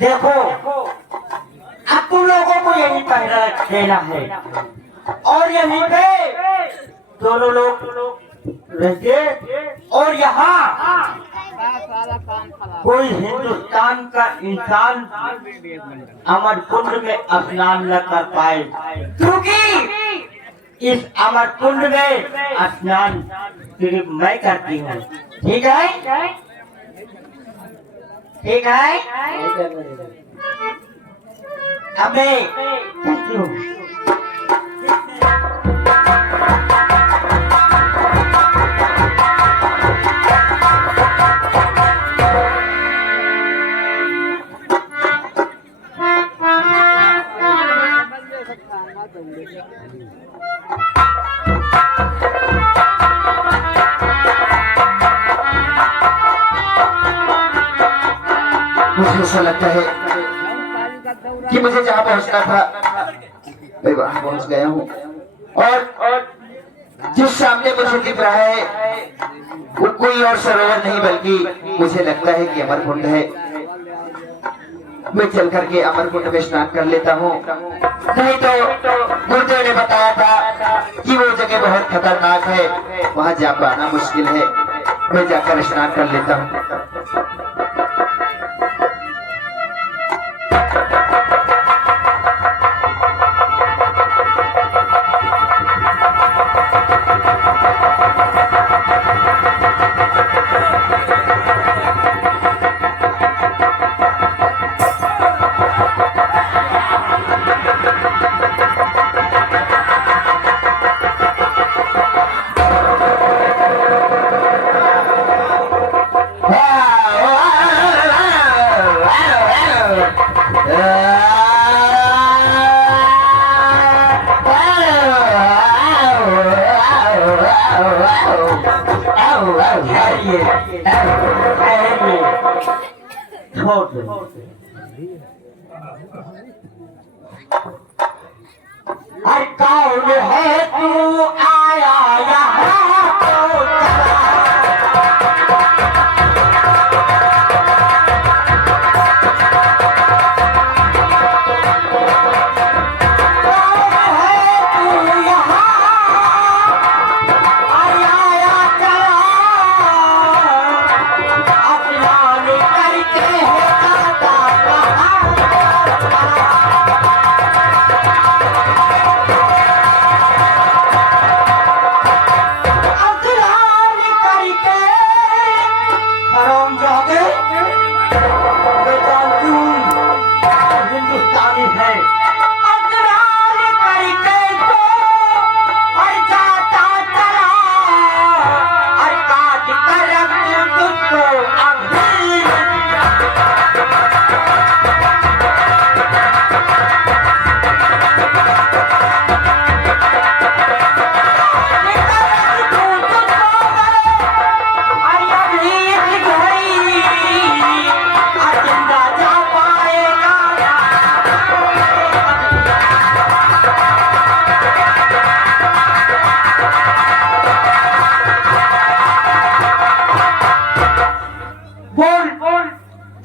देखो अब तुम लोगों को यही पहरा देना है और यहीं पे दोनों लोग रहते और यहाँ कोई हिंदुस्तान का इंसान अमर कुंड में स्नान न कर पाए, क्योंकि इस अमर कुंड में स्नान सिर्फ मैं करती हूँ। ठीक है, ठीक है। अब मैं कहती हूँ मुझे ऐसा लगता है कि मुझे जहाँ पहुँचना था मैं वहाँ पहुँच गया हूँ और जिस सामने मुझे दिख रहा है वो कोई और सरोवर नहीं बल्कि मुझे लगता है कि अमरकुंड है। मैं चल करके अमरकुंड में स्नान कर लेता हूँ, नहीं तो गुरुदेव ने बताया था कि वो जगह बहुत खतरनाक है, वहाँ जा पाना मुश्किल है। मैं जाकर स्नान कर लेता हूँ। हर कौन है तू आया यहाँ तो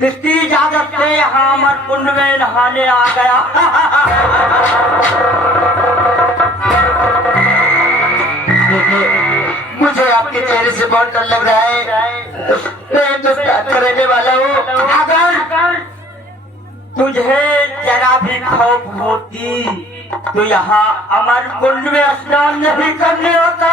किसकी इजाजत से यहाँ अमर कुंड में नहाने आ गया। मुझे आपके चेहरे से बहुत डर लग रहा है। मैं हिंदुस्तान का रहने वाला हूँ। अगर तुझे जरा भी खौफ होती तो यहाँ अमर कुंड में स्नान नहीं करने होता।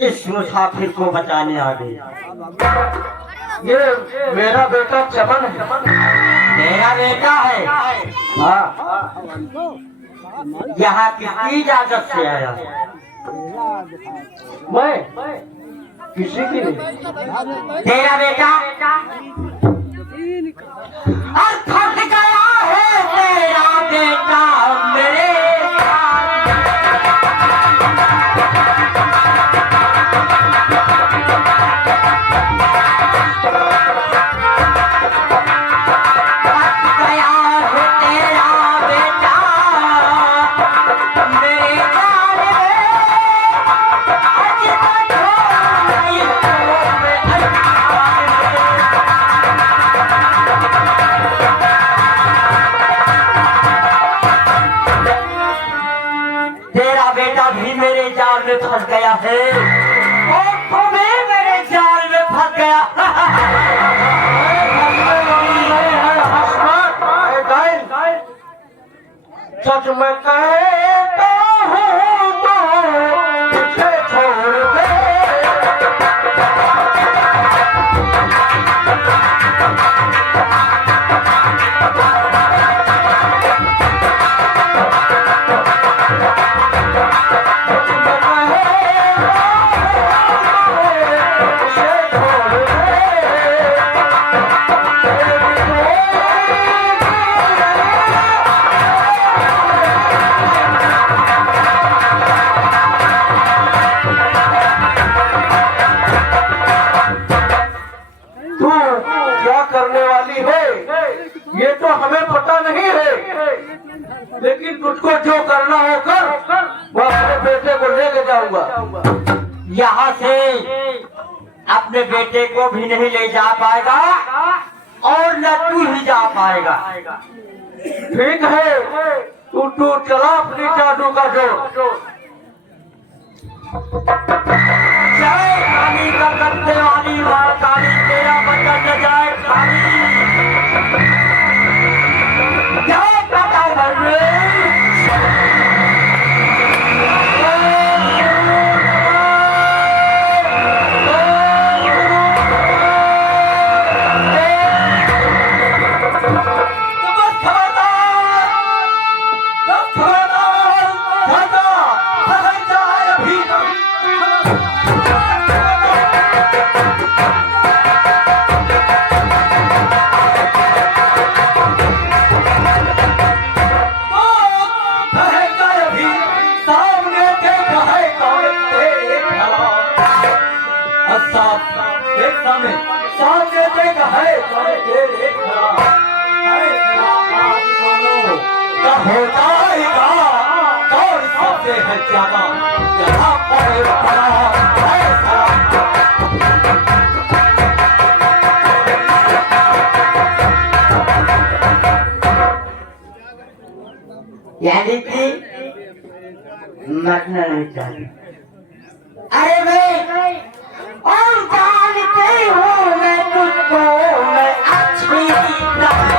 इस मुसाफिर को बचाने आ गई। ये मेरा बेटा चमन है। मेरा बेटा है। हाँ, यहाँ किसकी इजाजत से आया? मैं किसी की नहीं। तेरा बेटा और फंस गया है तेरा बेटा मेरे फंस गया है और तुम्हें मेरे जाल में फंस गया। सच में कहता हूँ तो मुझे छोड़ दे। ये तो हमें पता नहीं है, लेकिन तुझको जो करना हो कर, मैं अपने बेटे को लेके जाऊंगा। यहाँ से अपने बेटे को भी नहीं ले जा पाएगा और न तू ही जा पाएगा। ठीक है, तू चला अपनी जादू का जोर। जय काली का करते वाली माँ काली, तेरा बचन न जाए खाली। क्या पता बने हो जाएगा कौन सबसे है ज्यादा यहाँ पर खड़ा है यानी कि मरना नहीं चाहिए। अरे मैं और जानती हूँ मैं तुझको, मैं अच्छी तरह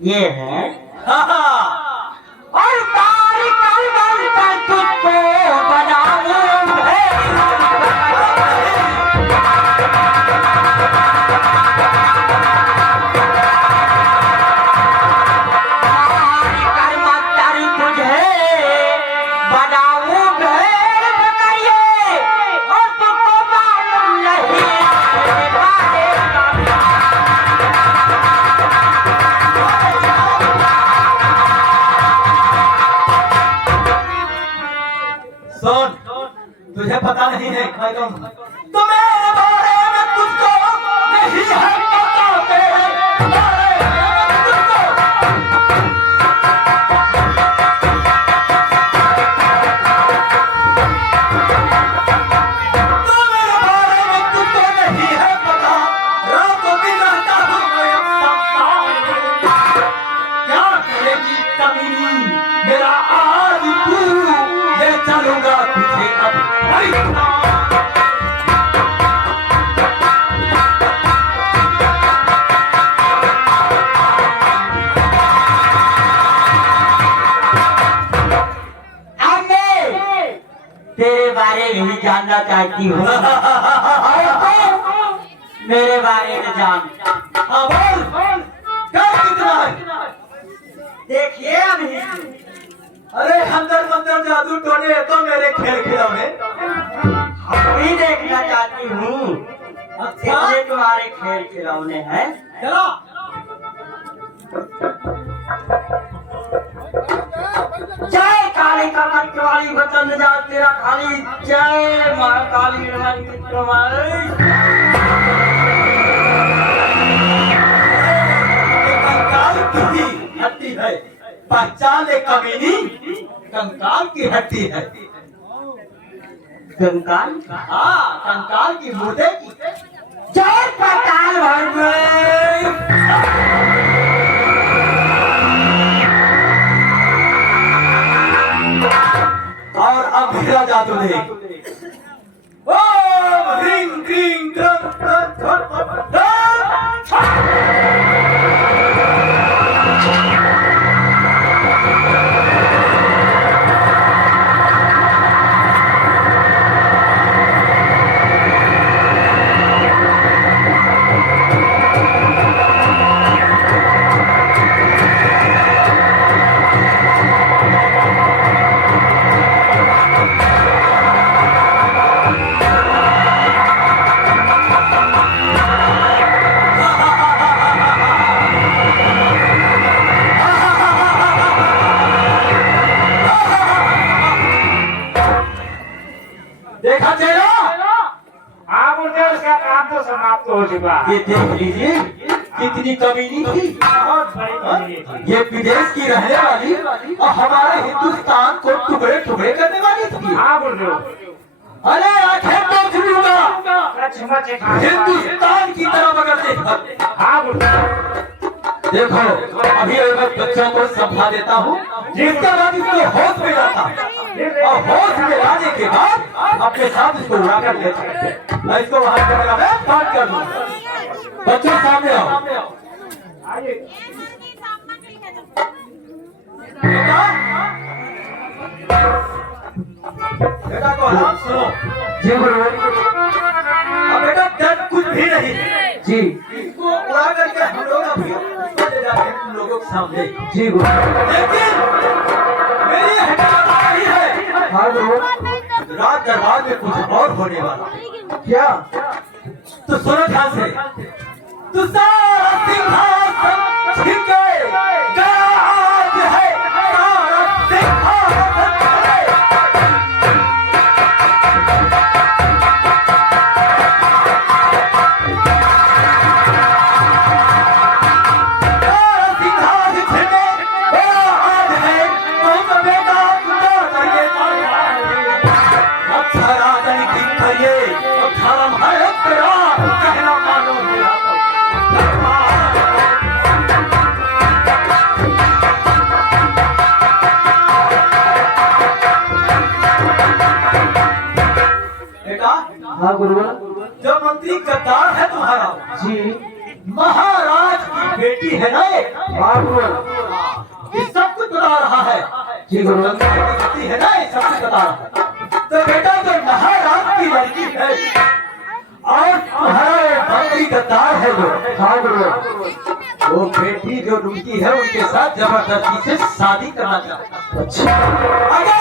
ये है और तारीख पर तुझको बनाऊं है। खत्म। तो मेरे बारे में तुझको नहीं है पता, तेरे बारे में तुझको नहीं है पता। रातों दिन रहता हूँ मैं अब क्या करेगी कमीनी मेरा आज तू, ले चलूंगा तुझे अब वही। तेरे बारे में भी जानना चाहती हूँ। मेरे बारे में जान। हाँ बोल, क्या कितना है? देखिए अभी अरे अंदर मंदर जादू टोने तो मेरे खेल खिलौने। अभी देखना चाहती हूँ कितने तुम्हारे खेल खिलौने हैं। चलो जय काली कमर वाली वचन जा तेरा खाली, जय माँ काली रमन कंकाल की हड्डी है, पहचान ले कमीनी, कंकाल की हड्डी है। कंकाल, हाँ कंकाल की मुर्दे की। जय पताल और अब हीरा जादू ने ओम ह्रीं क्रीं क्रं क्रं फट देखा चेला, आप उनसे उसका काम तो समाप्त हो चुका। ये देख लीजिए कितनी कमीनी थी। बहुत बड़ी कमी थी। ये विदेश की रहने वाली और हमारे हिंदुस्तान को टुकड़े टुकड़े करने वाली थी। आप उनको अरे आंखें तो झुलूंगा क्षमा चेक हिंदुस्तान की तरफ अगर देखा। आप उनको देखो अभी मैं बच्चों को समझा देता हूँ, जिसके बाद इसको होश में लाता और होश में लाने के बाद अपने साथ इसको उड़ा कर ले सकते। मैं इसको वहां की जगह में पाठ कर दूंगा। बच्चों सामने आओ। आइए। बेटा बेटा को हाथ सुनो। जी गुरु अब बेटा डर कुछ भी नहीं है। जी इसको उड़ा करके हम लोग अभी इसको ले जाके तुम लोगों के सामने। जी गुरु। लेकिन मेरी हटाना ही है। हाँ गुरु। रात दरबार में कुछ और होने वाला। क्या? तो सुनो ध्यान से। तो सारा सिंहासन छिन गए, गया आज है सारा सिंहासन चले। सारा सिंहासन छिने, गया आज है तुम बेटा तुझे करके चले। अच्छा राजन की करिए, धर्म है तेरा, कहना मानो मेरा। बेटा हाँ गुरु। जो मंत्री गद्दार है तुम्हारा, जी महाराज की बेटी है ना ये, हाँ गुरु। ये सब कुछ बता रहा है। जी गुरु। बेटी है ना, ये सब कुछ बता रहा है। तो बेटा जो महाराज की लड़की है और तुम्हारा मंत्री गद्दार है वो, हाँ गुरु। वो बेटी जो उनकी है उनके साथ जबरदस्ती से शादी करना चाहता है। अच्छा। अगर